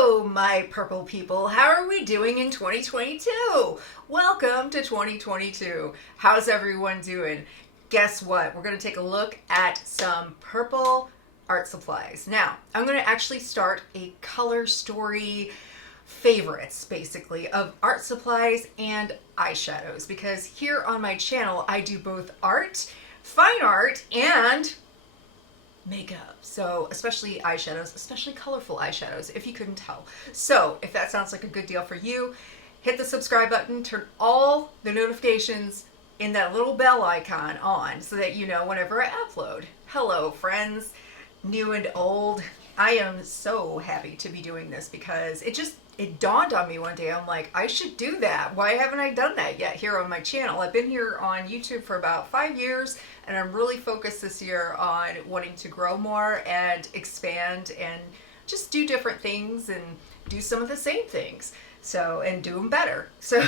Hello, my purple people. How are we doing in 2022? Welcome to 2022. How's everyone doing? Guess what? We're going to take a look at some purple art supplies. Now, I'm going to actually start a color story favorites, basically, of art supplies and eyeshadows, because here on my channel, I do both art, fine art, and makeup. So especially eyeshadows, especially colorful eyeshadows, if you couldn't tell. So if that sounds like a good deal for you, hit the subscribe button, turn all the notifications in that little bell icon on so that you know whenever I upload. Hello friends, new and old. I am so happy to be doing this because it dawned on me one day. I'm like, I should do that. Why haven't I done that yet here on my channel? I've been here on YouTube for about 5 years, and I'm really focused this year on wanting to grow more and expand and just do different things and do some of the same things. So, and do them better. So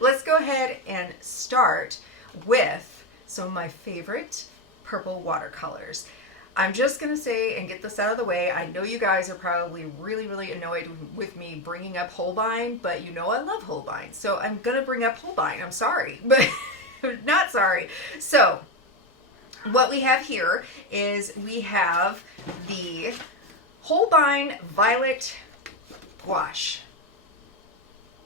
let's go ahead and start with some of my favorite purple watercolors. I'm just going to say and get this out of the way, I know you guys are probably really annoyed with me bringing up Holbein, but you know I love Holbein. So I'm going to bring up Holbein. I'm sorry, but not sorry. So what we have here is we have the Holbein Violet Gouache.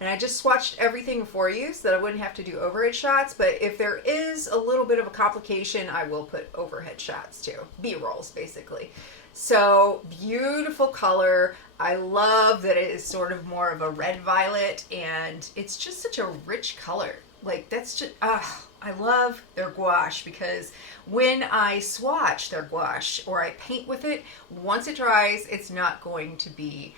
And I just swatched everything for you so that I wouldn't have to do overhead shots. But if there is a little bit of a complication, I will put overhead shots too. B-rolls, basically. So, beautiful color. I love that it is sort of more of a red violet. And it's just such a rich color. Like, that's just, I love their gouache because when I swatch their gouache or I paint with it, once it dries, it's not going to be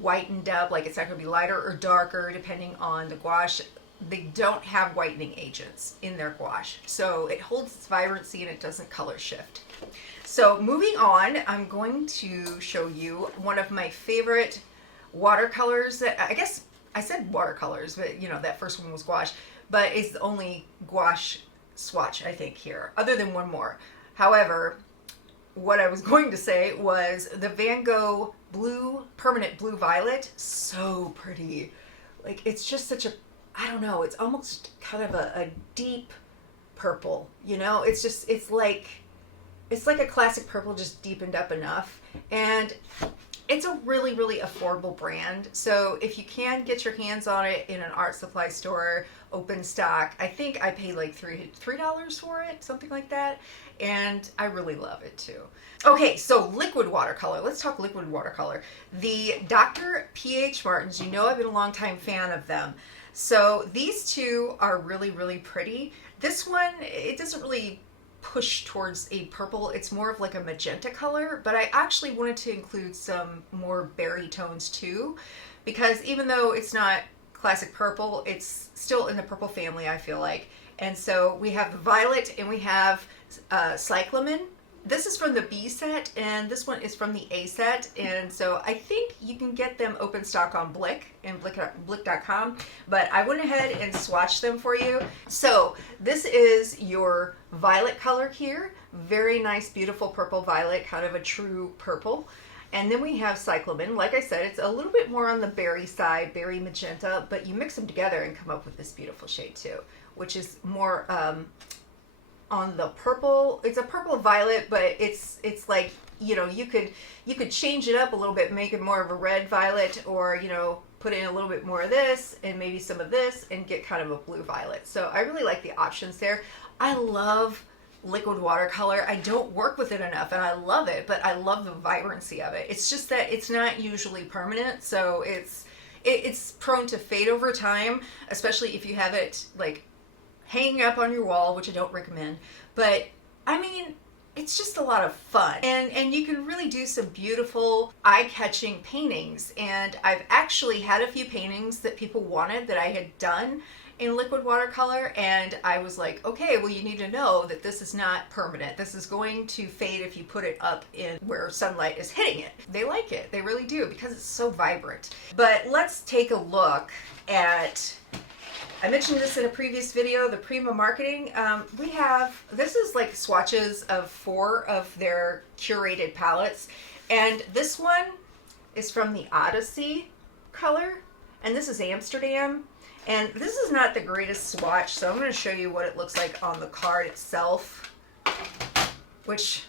whitened up, like it's not going to be lighter or darker depending on the gouache. They don't have whitening agents in their gouache, so it holds its vibrancy and it doesn't color shift. So moving on, I'm going to show you one of my favorite watercolors that, I guess I said watercolors, but you know, that first one was gouache, but it's the only gouache swatch I think here, other than one more. However, what I was going to say was the Van Gogh Permanent Blue Violet. So pretty. Like, it's just such a, I don't know, it's almost kind of a deep purple, you know? It's just, it's like a classic purple just deepened up enough. And it's a really affordable brand. So if you can get your hands on it in an art supply store, open stock, I think I paid like $3 for it, something like that. And I really love it too. Okay, so liquid watercolor. Let's talk liquid watercolor. The Dr. P.H. Martins, you know I've been a long time fan of them. So these two are really pretty. This one, it doesn't really push towards a purple. It's more of like a magenta color, but I actually wanted to include some more berry tones too, because even though it's not classic purple, it's still in the purple family, I feel like. And so we have the violet and we have cyclamen. This is from the B set and this one is from the A set. And so I think you can get them open stock on Blick and blick.com, but I went ahead and swatched them for you. So this is your violet color here. Very nice, beautiful purple violet, kind of a true purple. And then we have cyclamen. Like I said, it's a little bit more on the berry side, berry magenta, but you mix them together and come up with this beautiful shade too, which is more on the purple. It's a purple violet, but it's like, you know, you could change it up a little bit, make it more of a red violet, or, you know, put in a little bit more of this and maybe some of this and get kind of a blue violet. So I really like the options there. I love liquid watercolor. I don't work with it enough and I love it, but I love the vibrancy of it. It's just that it's not usually permanent, so it's prone to fade over time, especially if you have it like hanging up on your wall, which I don't recommend. But I mean, it's just a lot of fun, and you can really do some beautiful eye-catching paintings. And I've actually had a few paintings that people wanted that I had done in liquid watercolor, and I was like, okay, well, you need to know that this is not permanent. This is going to fade if you put it up in where sunlight is hitting it. They like it, they really do, because it's so vibrant. But let's take a look at, I mentioned this in a previous video, the Prima Marketing. We have, this is like swatches of 4 of their curated palettes, and this one is from the Odyssey color, and this is Amsterdam. And this is not the greatest swatch, so I'm going to show you what it looks like on the card itself, which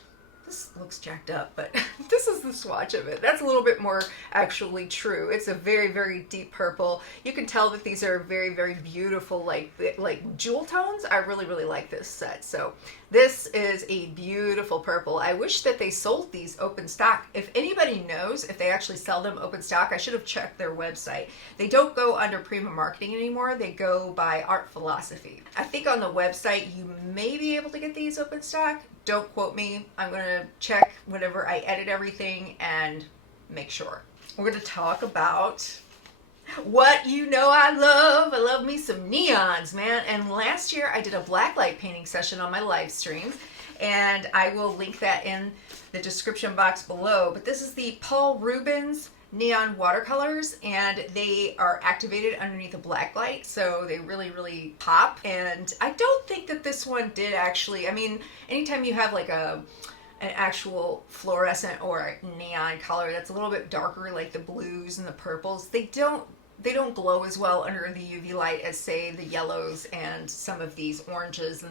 this looks jacked up, but this is the swatch of it. That's a little bit more actually true. It's a very, very deep purple. You can tell that these are very, very beautiful, like jewel tones. I really, really like this set. So this is a beautiful purple. I wish that they sold these open stock. If anybody knows if they actually sell them open stock, I should have checked their website. They don't go under Prima Marketing anymore. They go by Art Philosophy. I think on the website you may be able to get these open stock. Don't quote me. I'm going to check whenever I edit everything and make sure. We're going to talk about what you know I love. I love me some neons, man. And last year I did a blacklight painting session on my live stream, and I will link that in the description box below. But this is the Rubens neon watercolors, and they are activated underneath a black light, so they really, really pop. And I don't think that this one did actually. I mean, anytime you have like an actual fluorescent or neon color that's a little bit darker, like the blues and the purples, they don't glow as well under the UV light as, say, the yellows and some of these oranges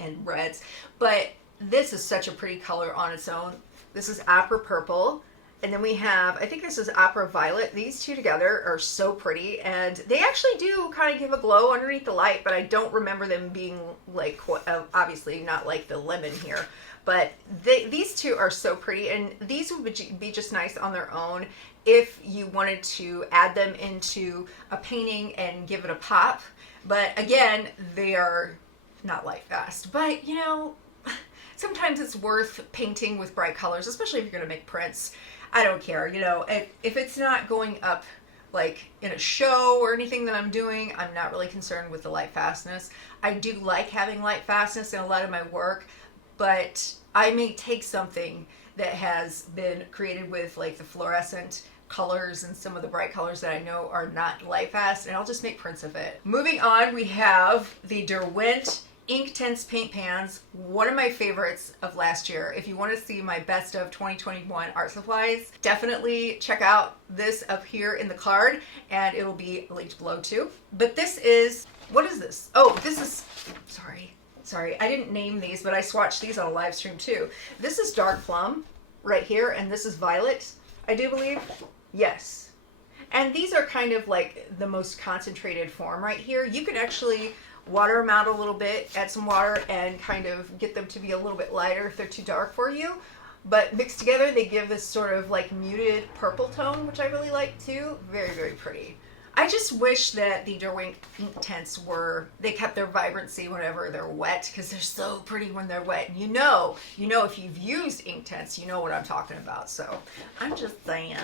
and reds. But this is such a pretty color on its own. This is Opera Purple. And then we have, I think this is Opera Violet. These two together are so pretty, and they actually do kind of give a glow underneath the light, but I don't remember them being like, obviously not like the lemon here, but these two are so pretty, and these would be just nice on their own if you wanted to add them into a painting and give it a pop. But again, they are not light fast, but you know, sometimes it's worth painting with bright colors, especially if you're going to make prints. I don't care, you know, if it's not going up like in a show or anything that I'm doing, I'm not really concerned with the light fastness. I do like having light fastness in a lot of my work, but I may take something that has been created with like the fluorescent colors and some of the bright colors that I know are not light fast, and I'll just make prints of it. Moving on, we have the Derwent Inktense paint pans, one of my favorites of last year. If you want to see my best of 2021 art supplies, definitely check out this up here in the card, and it'll be linked below too. But this is, what is this? Oh, this is, sorry, I didn't name these, but I swatched these on a live stream too. This is Dark Plum right here, and this is Violet, I do believe. Yes. And these are kind of like the most concentrated form right here. You can actually water them out a little bit, add some water, and kind of get them to be a little bit lighter if they're too dark for you. But mixed together, they give this sort of like muted purple tone, which I really like too. Very, very pretty. I just wish that the Derwent Inktense they kept their vibrancy whenever they're wet, because they're so pretty when they're wet. And you know, if you've used Inktense, you know what I'm talking about. So I'm just saying,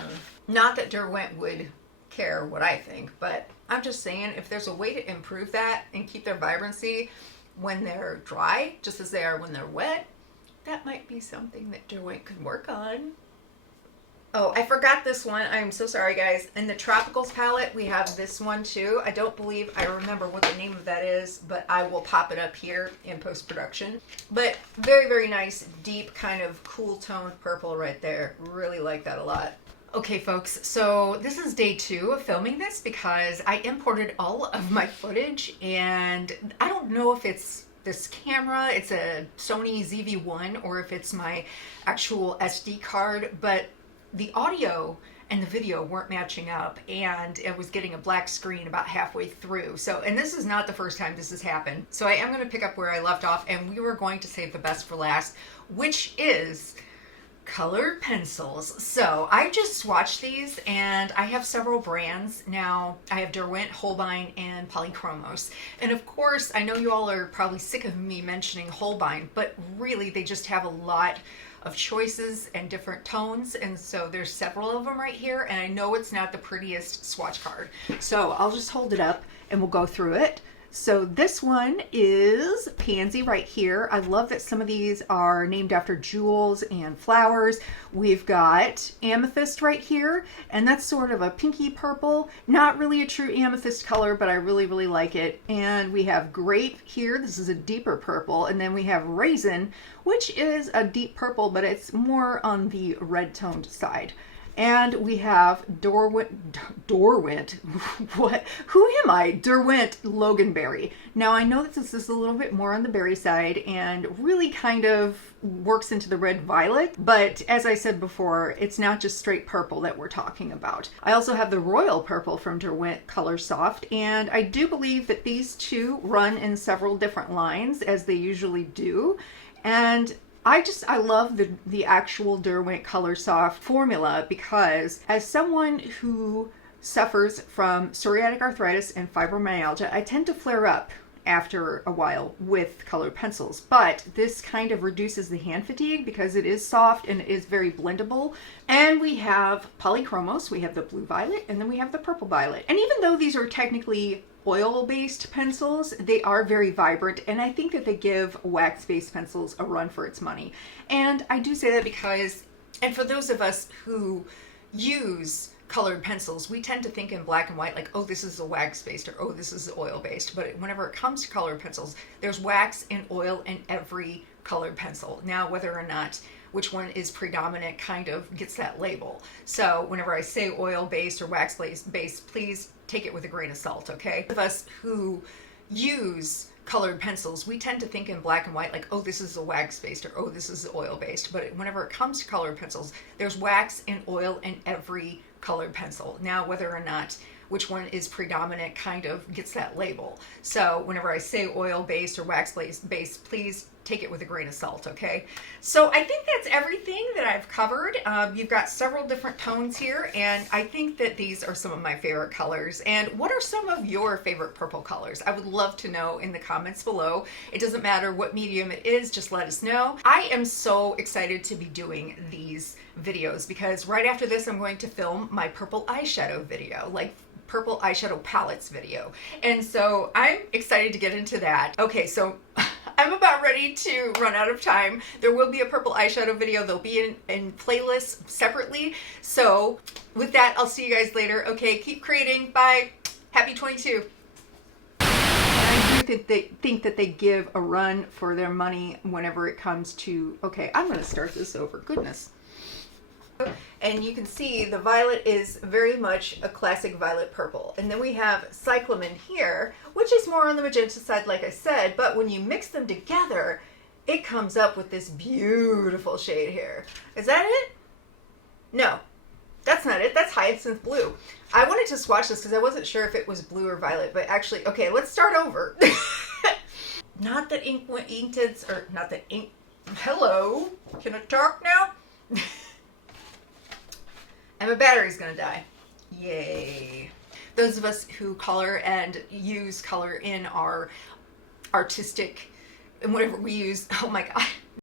not that Derwent would care what I think, but I'm just saying, if there's a way to improve that and keep their vibrancy when they're dry, just as they are when they're wet, that might be something that Derwent could work on. Oh, I forgot this one. I'm so sorry, guys. In the Tropicals palette, we have this one too. I don't believe I remember what the name of that is, but I will pop it up here in post-production. But very, very nice, deep, kind of cool toned purple right there. Really like that a lot. Okay, folks, so this is day 2 of filming this because I imported all of my footage, and I don't know if it's this camera, it's a Sony ZV-1, or if it's my actual SD card, but the audio and the video weren't matching up, and it was getting a black screen about halfway through. So, and this is not the first time this has happened. So I am going to pick up where I left off, and we were going to save the best for last, which is colored pencils. So I just swatched these, and I have several brands now. I have Derwent, Holbein, and Polychromos. And of course, I know you all are probably sick of me mentioning Holbein, but really they just have a lot of choices and different tones, and so there's several of them right here, and I know it's not the prettiest swatch card, so I'll just hold it up and we'll go through it. So this one is Pansy right here. I love that some of these are named after jewels and flowers. We've got Amethyst right here, and that's sort of a pinky purple. Not really a true amethyst color, but I really, really like it. And we have Grape here. This is a deeper purple. And then we have Raisin, which is a deep purple, but it's more on the red toned side. And we have Derwent, what? Who am I? Derwent Loganberry. Now I know that this is a little bit more on the berry side and really kind of works into the red violet, but as I said before, it's not just straight purple that we're talking about. I also have the Royal Purple from Derwent Color Soft, and I do believe that these two run in several different lines as they usually do. And I love the actual Derwent Color Soft formula because as someone who suffers from psoriatic arthritis and fibromyalgia, I tend to flare up after a while with colored pencils, but this kind of reduces the hand fatigue because it is soft and it is very blendable. And we have polychromos, we have the blue violet, and then we have the purple violet. And even though these are technically oil-based pencils, they are very vibrant, and I think that they give wax-based pencils a run for its money. And I do say that because, and for those of us who use colored pencils, we tend to think in black and white, like, oh, this is a wax-based, or oh, this is oil-based. But whenever it comes to colored pencils, there's wax and oil in every colored pencil. Now, whether or not which one is predominant kind of gets that label. So whenever I say oil-based or wax-based, please take it with a grain of salt, okay? Of us who use colored pencils, we tend to think in black and white, like, oh, this is a wax-based, or oh, this is oil-based. But whenever it comes to colored pencils, there's wax and oil in every colored pencil. Now, whether or not which one is predominant kind of gets that label. So whenever I say oil-based or wax-based, please take it with a grain of salt, okay? So I think that's everything that I've covered. You've got several different tones here, and I think that these are some of my favorite colors. And what are some of your favorite purple colors? I would love to know in the comments below. It doesn't matter what medium it is, just let us know. I am so excited to be doing these videos because right after this, I'm going to film my purple eyeshadow video, like purple eyeshadow palettes video. And so I'm excited to get into that. Okay, so I'm about ready to run out of time. There will be a purple eyeshadow video. They'll be in playlists separately. So with that, I'll see you guys later. Okay, keep creating. Bye. Happy 22. I do think that they give a run for their money whenever it comes to, okay, I'm going to start this over. Goodness. And you can see the violet is very much a classic violet purple. And then we have cyclamen here, which is more on the magenta side, like I said, but when you mix them together, it comes up with this beautiful shade here. Is that it? No, that's not it. That's hyacinth blue. I wanted to swatch this because I wasn't sure if it was blue or violet, but actually, okay, let's start over. Not that ink tints, or not that ink, hello, can I talk now? And my battery's gonna die. Yay. Those of us who color and use color in our artistic and whatever we use, oh my God.